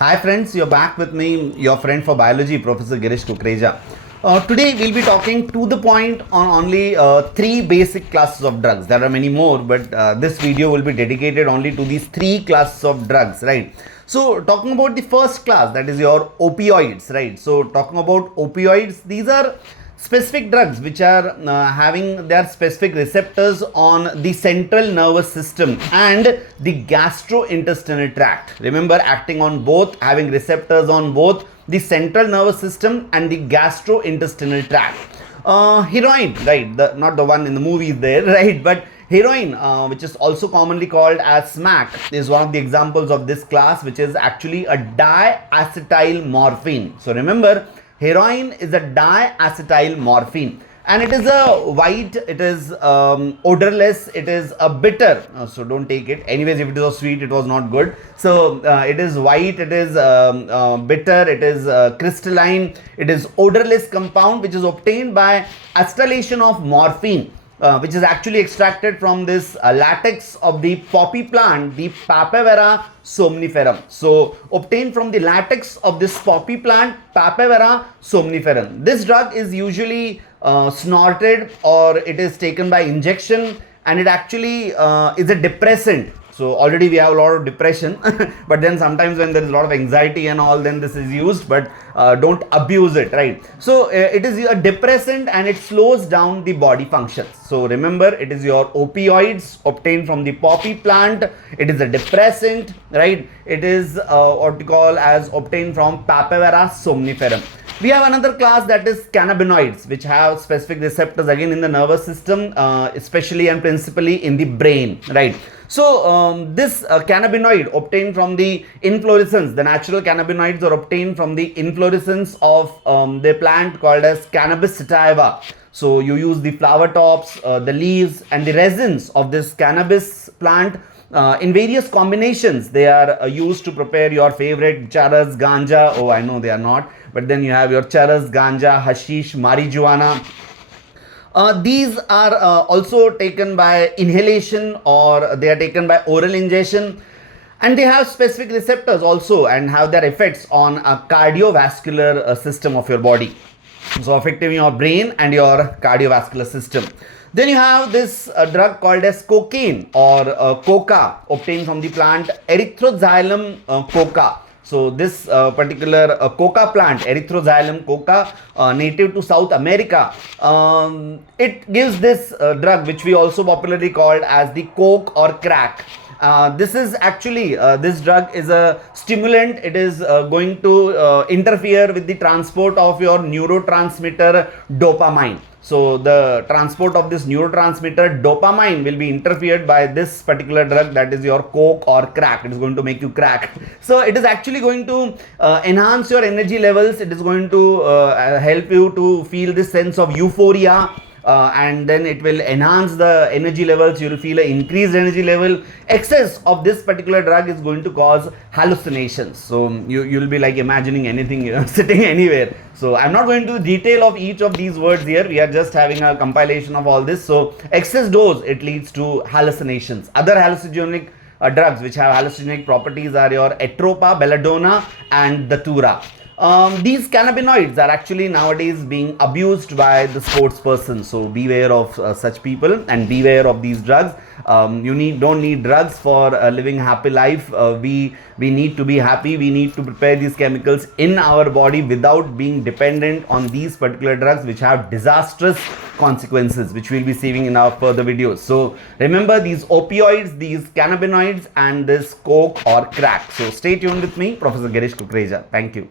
Hi friends, you're back with me, your friend for biology, Professor Girish Kukreja. Today we'll be talking to the point on only three basic classes of drugs. There are many more, but this video will be dedicated only to these three classes of drugs, right? So talking about the first class, that is your opioids, right? So talking about opioids, these are specific drugs which are having their specific receptors on the central nervous system and the gastrointestinal tract. Remember, acting on both, having receptors on both the central nervous system and the gastrointestinal tract. Heroin, right? Not the one in the movies there, right? But heroin, which is also commonly called as smack, is one of the examples of this class, which is actually a diacetyl morphine. So remember, heroin is a diacetyl morphine and it is a white, it is odorless, it is a bitter, so don't take it. Anyways, if it was sweet, it was not good. So it is white, it is bitter, it is crystalline, it is odorless compound which is obtained by acetylation of morphine. Which is actually extracted from this latex of the poppy plant, the Papaver somniferum. So, obtained from the latex of this poppy plant, Papaver somniferum. This drug is usually snorted or it is taken by injection, and it actually is a depressant. So already we have a lot of depression, but then sometimes when there is a lot of anxiety and all, then this is used, but don't abuse it, right? So it is a depressant and it slows down the body functions. So remember, it is your opioids obtained from the poppy plant. It is a depressant, right? It is what we call as obtained from Papaver somniferum. We have another class, that is cannabinoids, which have specific receptors again in the nervous system, especially and principally in the brain, right? So this cannabinoid obtained from the inflorescence, the natural cannabinoids are obtained from the inflorescence of the plant called as cannabis sativa. So you use the flower tops, the leaves and the resins of this cannabis plant. In various combinations, they are used to prepare your favorite Charas, Ganja. Oh, I know they are not, but then you have your Charas, Ganja, Hashish, marijuana. These are also taken by inhalation or they are taken by oral ingestion, and they have specific receptors also and have their effects on a cardiovascular system of your body. So affecting your brain and your cardiovascular system. Then you have this drug called as cocaine or coca, obtained from the plant Erythroxylum coca. So this particular coca plant, Erythroxylum coca, native to South America, it gives this drug which we also popularly called as the coke or crack. This is actually, this drug is a stimulant. It is going to interfere with the transport of your neurotransmitter dopamine. So the transport of this neurotransmitter dopamine will be interfered by this particular drug, that is your coke or crack. It is going to make you crack. So it is actually going to enhance your energy levels. It is going to help you to feel this sense of euphoria. And then it will enhance the energy levels. You will feel an increased energy level. Excess of this particular drug is going to cause hallucinations. So you'll be like imagining anything, sitting anywhere. So I'm not going to the detail of each of these words here. We are just having a compilation of all this. So excess dose, it leads to hallucinations. Other hallucinogenic drugs which have hallucinogenic properties are your Atropa, belladona and Datura. These cannabinoids are actually nowadays being abused by the sports person. So beware of such people and beware of these drugs. You don't need drugs for living a happy life. We need to be happy. We need to prepare these chemicals in our body without being dependent on these particular drugs which have disastrous consequences, which we'll be seeing in our further videos. So remember, these opioids, these cannabinoids and this coke or crack. So stay tuned with me, Professor Girish Kukreja. Thank you.